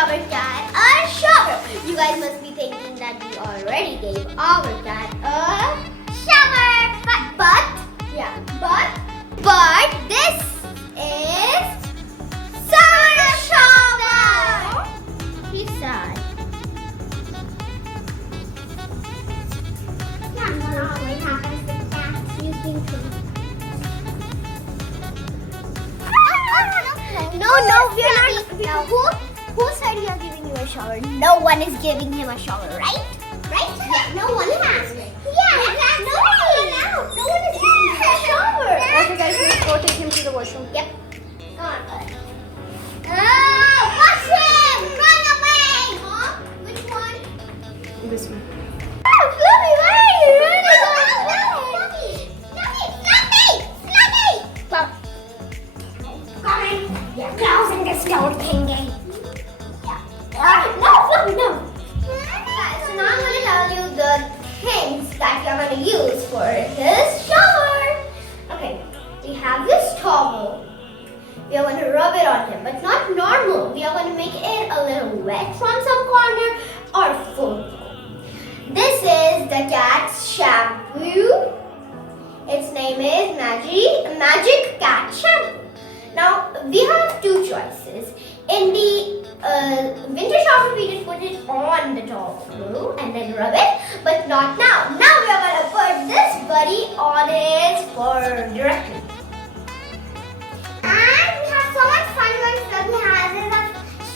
our cat a shower. You guys must be thinking that we already gave our cat a shower. But this is summer shower. He's sad. No, we are not. Who said we are giving you a shower? No one is giving him a shower, right? Right? Yeah, no one is. Yeah, that's no one is giving him a shower. Okay, guys, let's go take him to the washroom. Yep. Come on, bud. Wash him! Run away! Huh? Which one? This one. Fluffy, why are you running away? Closing this door thingy. No, Fluffy, no. Guys, so now I'm going to tell you the things that you're going to use for his shower. Okay, we have this towel. We are going to rub it on him, but not normal. We are going to make it a little wet from some corner or full. This is the cat's shampoo. Its name is Magic Cat Shampoo. Now, we have two choices. In the winter shower, we just put it on the towel and then rub it, but not now. Now we are going to put this buddy on his fur directly. And we have so much fun when Fluffy has his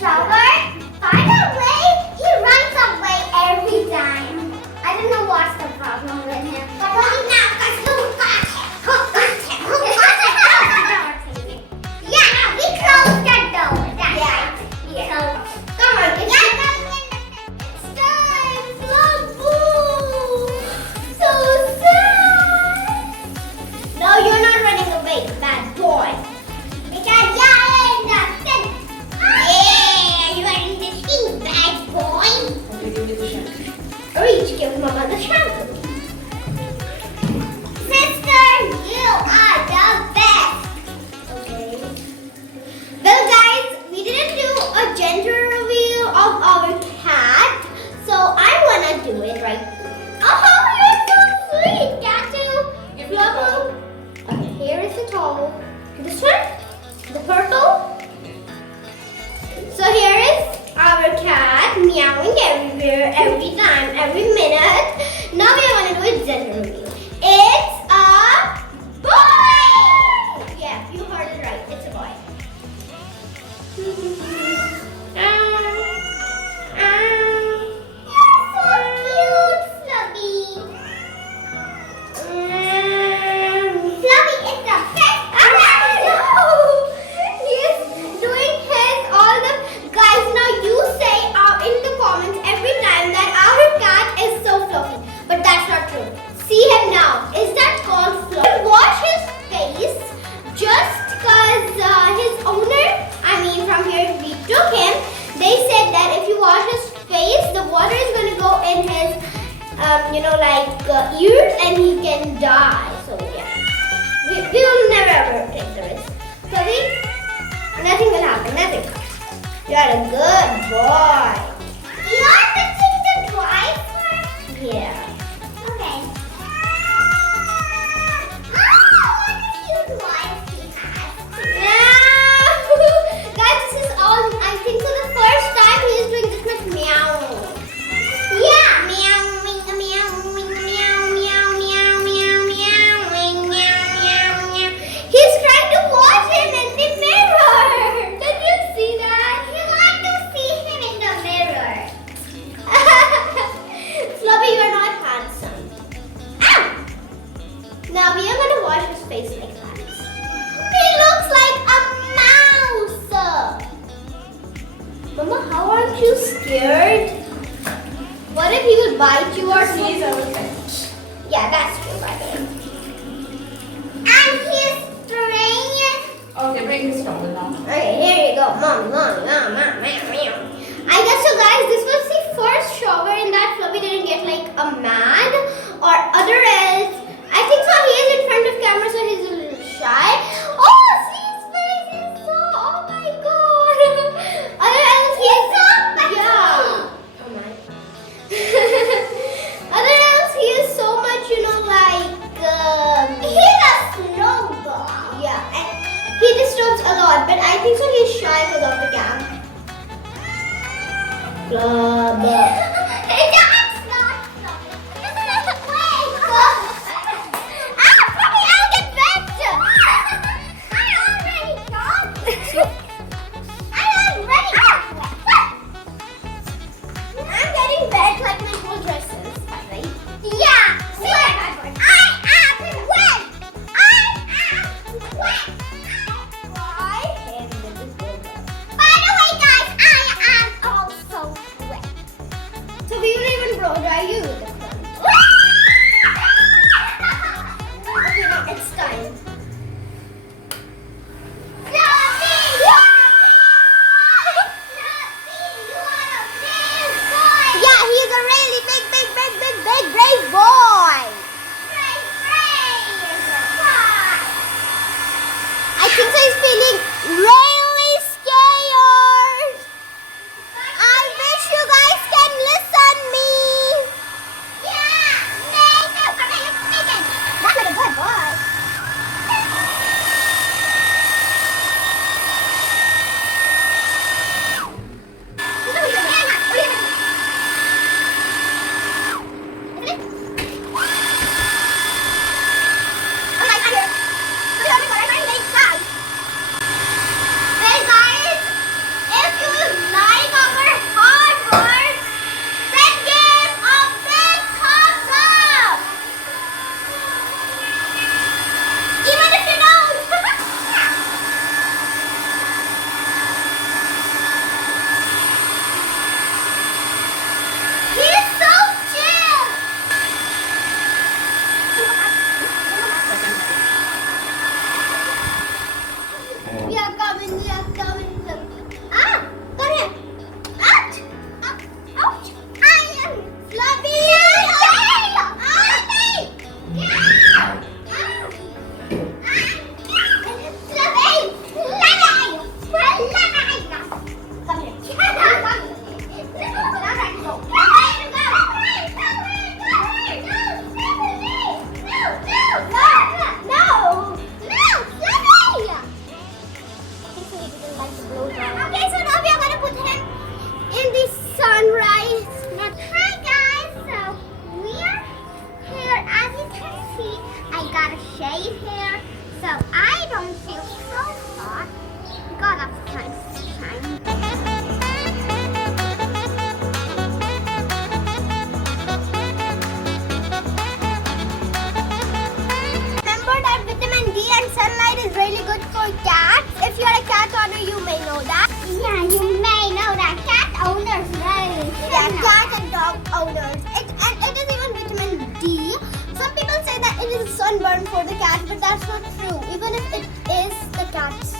shower. By the way, he runs away every time. I don't know what's the problem with him. But only now, because who got him? Who got him? Who got him? Yeah, now we closed the door. That's right. Yeah. So, come on. It's time. Fluffy. So sad. No, you're not running away, bad boy. Because you're in the thing. Yeah, you are in the thing, bad boy. Okay, give me the shampoo. Reach, give Mama the shampoo. Sister, you are the best. Okay. Well, guys, we didn't do a gender reveal of our cat, so I wanna do it right now. Oh, you're so sweet, Catu. Give me the towel. Okay, here is the towel. This one, the purple. So here is our cat meowing everywhere, every time, every minute. Now we are going to do a gender reveal. It's a boy! Yeah, you heard it right. It's a boy. You're so cute, Fluffy. Fluffy is the best. No! He's doing all the guys. Now you say in the comments every time that our cat is so fluffy, but that's not true. See him now. Is that called fluffy? Wash his face just because his owner, from here we took him. They said that if you wash his face, the water is going to go in his, ears, and he can die. So yeah, we will never ever take the risk. Fluffy, nothing will happen. Nothing. You're a good boy. You are fixing the driver? Yeah. Okay. Oh, what a cute wife he has. Guys, this is all, I think for the first time he is doing this much meow. Yeah. Meowing, meowing, meow, meow, meow, meow, meowing, meow, meow, meow. He's trying to watch him in the mirror. Did you see that? You like to see him in the mirror. Fluffy, you're not handsome. Ow! Now we are going to wash his face like that. He looks like a mouse. Mama, how aren't you scared? What if he will bite you or Sneeze, I will something? Yeah, that's true, by the way. And he's spraying it. Okay, bring his towel now. Okay, here you go. Mom. I guess so, guys, this was the first shower in that Fluffy didn't get like a mad or other else. I think so. He is in front of camera, so he's a little shy. Oh, see his face is so. Oh my god. Other else, he's so Club. That's not. Wait. I'll get better. I already got it. I'm getting wet like my whole dresses, right? Yeah. See, I am wet. I am wet. Why? By the way, guys, I am also wet. So we will even blow dry you with the front. Okay, now it's time. Yeah, he's a really big brave boy. I think so he's feeling really scared. I wish you guys can listen me. Yeah, That's not a good boy. Hey guys, if you like our hard work, then give a big thumbs up. Even if you don't. He's so chill. We are coming. Ah, got him. Ouch. Ouch. I am fluffy. Okay, so now we are gonna put him in the sunrise. Hi guys, so we are here. As you can see, I got a shade here, so I don't feel so hot because of the sunshine. Remember that vitamin D and sunlight is really good for cats. If you're a cat owner, you may know that. Yeah, you may know that cat owners really. Yeah, cat and dog owners. It is even vitamin D. Some people say that it is sunburn for the cat, but that's not true. Even if it is the cat's.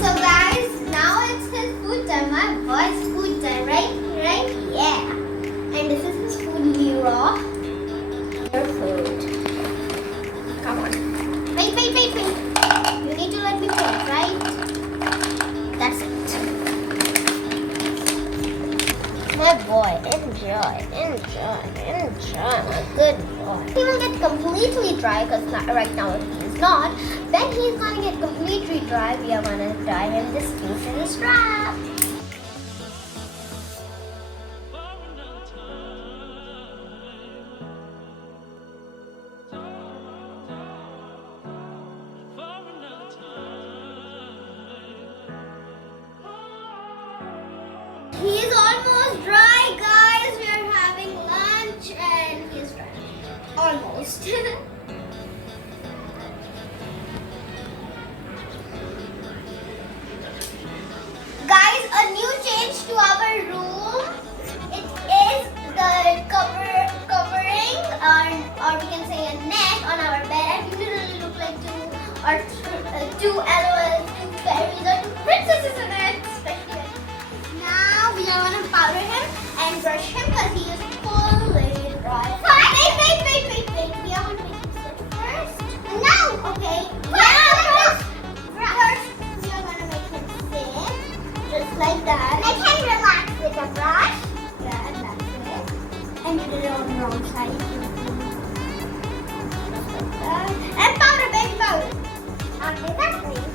So guys, now it's his food time. My boy's food time, right? Yeah. And this is his food, Lira. Your food. Come on. Wait. You need to let me finish, right? That's it. My boy, enjoy. My good boy. He will get completely dry because right now he's not. Then he's gonna get completely dry. We are gonna tie him this piece in the strap. He's almost dry, guys. We are having lunch and he's dry. Almost. Guys, a new change to our room. It is the covering or we can say a net on our bed. We literally look like two LOLs, two fairies or two princesses in it. Especially. Now we are gonna powder him and brush him because he is fully dry. Wait. We are gonna make him sit first. No, okay. First we are gonna make him sit. like that. And I can relax with a brush. Yeah, that's it. And you did it on the wrong side. Just like that. And powder, baby powder. Okay, that's great.